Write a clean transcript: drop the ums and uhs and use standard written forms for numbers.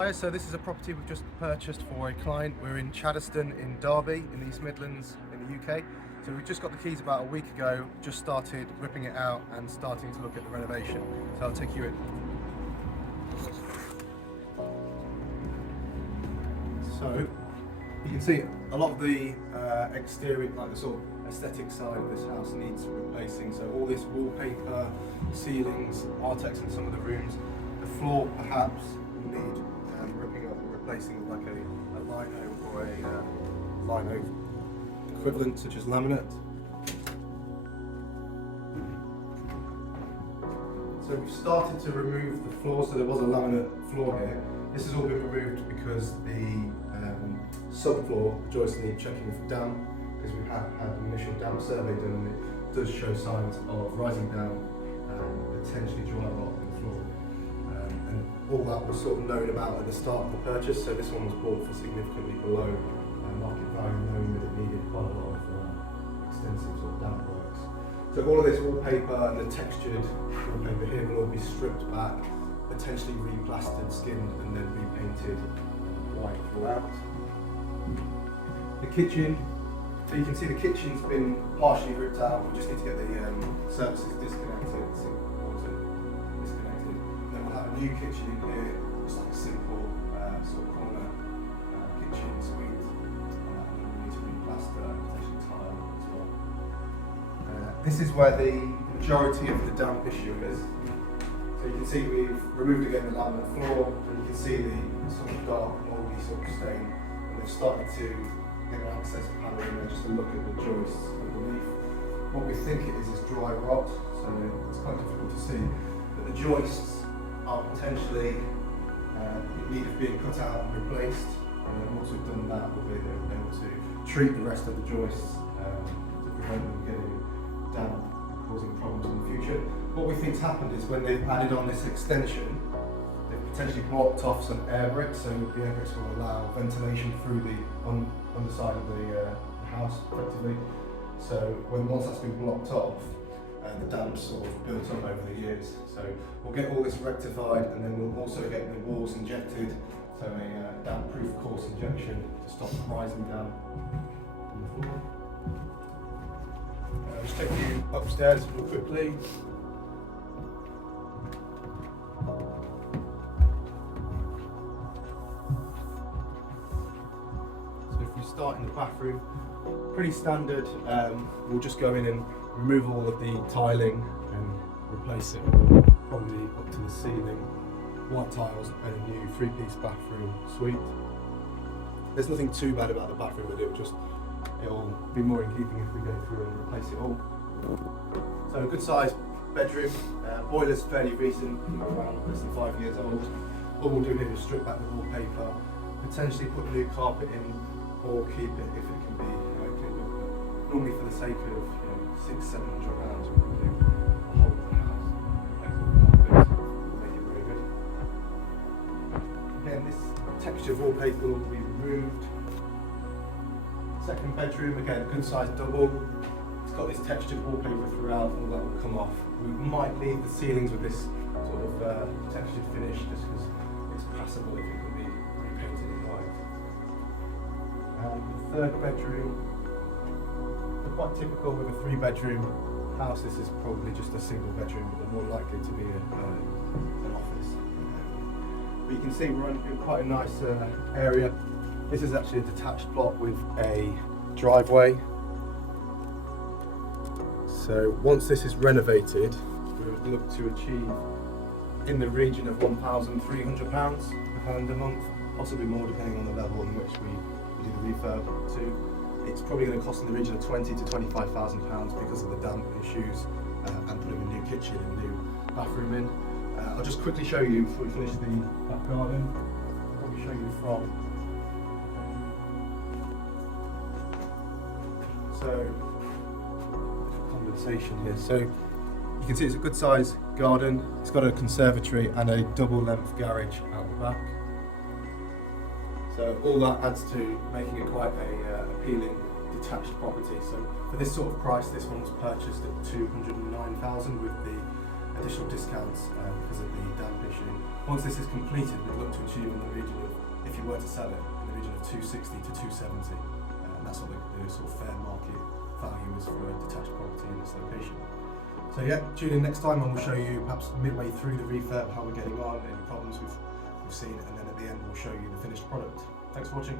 Hi, so this is a property we've just purchased for a client. We're in Chaddesden in Derby in the East Midlands in the UK. So we've just got the keys about a week ago, just started ripping it out and starting to look at the renovation. So I'll take you in. So you can see a lot of the exterior, like the sort of aesthetic side of this house needs replacing. So all this wallpaper, ceilings, artex in some of the rooms, the floor perhaps will need ripping up and replacing with like a lino or a lino equivalent such as laminate. So we've started to remove the floor, so there was a laminate floor here. This has all been removed because the subfloor joists need checking for damp, because we've had an initial damp survey done and it does show signs of rising damp and potentially dry rot in the floor. And all that was sort of known about at the start of the purchase, so this one was bought for significantly below market value, knowing that it needed quite a lot of extensive sort of damp works. So all of this wallpaper and the textured wallpaper here will all be stripped back, potentially replastered, skinned and then repainted white throughout. The kitchen, so you can see the kitchen's been partially ripped out. We just need to get the surfaces disconnected, sink water disconnected. Then we'll have a new kitchen in here, just like a simple sort of corner kitchen suite. And then we need to replaster and potentially tile as well. This is where the majority of the damp issue is. So you can see we've removed again the laminate floor, and you can see the sort of dark, mouldy sort of stain. And they've started to get an access panel in there just to look at the joists underneath. What we think it is dry rot, so it's quite difficult to see. But the joists are potentially in need of being cut out and replaced. And then once we've done that, we'll be able to treat the rest of the joists to prevent them getting damp and causing problems in the future. What we think's happened is when they've added on this extension, they've potentially blocked off some air bricks, so the air bricks will allow ventilation through the underside of the house effectively. So once that's been blocked off, the damp's sort of built up over the years. So we'll get all this rectified, and then we'll also get the walls injected, so a damp-proof course injection to stop rising damp on the floor. I'll just take you upstairs real quickly. So if we start in the bathroom, pretty standard. We'll just go in and remove all of the tiling and replace it all, probably up to the ceiling, white tiles and a new 3-piece bathroom suite. There's nothing too bad about the bathroom, but it'll be more in keeping if we go through and replace it all. So a good sized bedroom, boiler's fairly recent, around less than 5 years old. What we'll do here is strip back the wallpaper, potentially put a new carpet in, or keep it if it can be okay. But normally for the sake of £600-700, we'll do the whole of the house. Carpet, make it very good. Again, this textured wallpaper will be removed. Second bedroom, again, good sized double. It's got this textured wallpaper throughout, all that will come off. We might leave the ceilings with this sort of textured finish just because it's passable if it can be repainted in white. And the third bedroom, quite typical with a 3-bedroom house. This is probably just a single bedroom, but more likely to be an office. But you can see we're in quite a nice area. This is actually a detached plot with a driveway. So once this is renovated, we would look to achieve in the region of £1,300 per calendar month, possibly more depending on the level in which we do the refurb to. It's probably going to cost in the region of £20,000 to £25,000 because of the damp issues and putting a new kitchen and a new bathroom in. I'll just quickly show you before we finish the back garden. I'll probably show you from. So, condensation here. So you can see it's a good sized garden. It's got a conservatory and a double length garage out the back. So all that adds to making it quite a appealing detached property. So for this sort of price, this one was purchased at 209,000 with the additional discounts because of the damp issue. Once this is completed, we'd look to achieve in the region of, if you were to sell it, in the region of 260 to 270. And that's what the sort of fair market value is for a detached property in this location. So yeah, tune in next time and we'll show you perhaps midway through the refurb how we're getting on, any problems we've seen, and then at the end we'll show you the finished product. Thanks for watching.